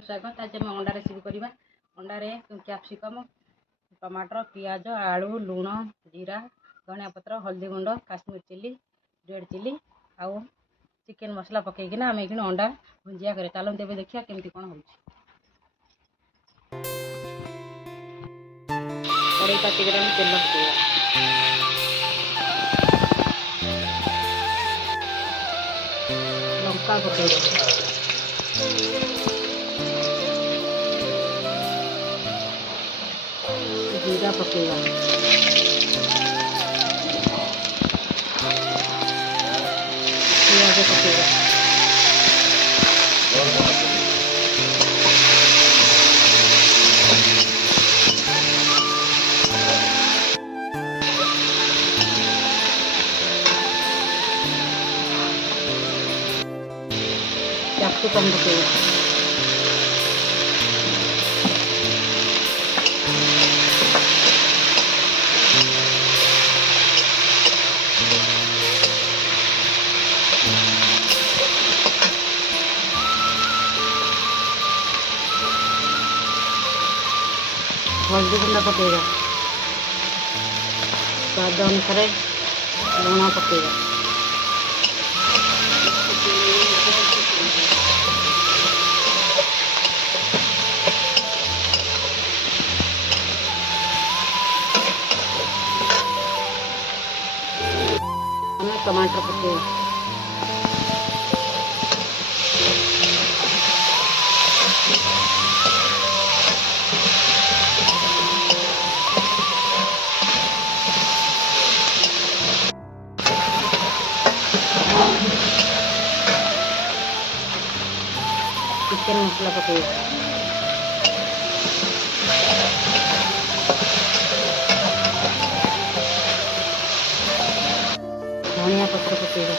स्वागत। आज आम अंडा रेसिपी करवा। अंडारे कैप्सिकम टमाटर पियाज आलू लुण जीरा धनिया पत्र हल्दी गुंड काश्मीर चिली रेड चिली आउ चिकेन मसला पकईकिना आम ये अंडा भुजिया करे। चलते ए देखिए केमती कौन हो। कड़े ताती तेल पकईवा लंका पकईवा जीरा पकईवा पियाज पकईवा कैप्सिकम पकईवा हल्दी गुंड पकईवा स्वाद अनुसार लुण पकईवा टमाटर पकईवा चिकेन मसला पकईवा धनिया पत्र पकईवा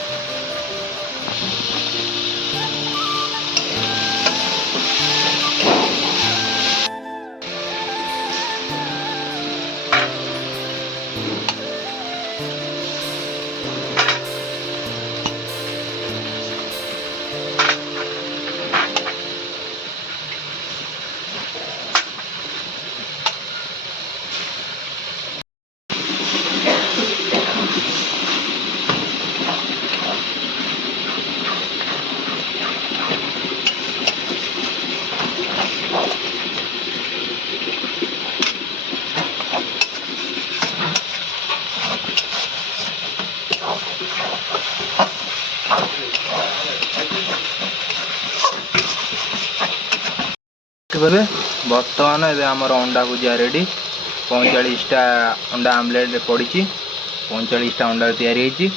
बर्तमान ए आमर अंडा भुजिया रेडी 45टा अंडा आमलेट पड़ी 45टा अंडा तैयारी।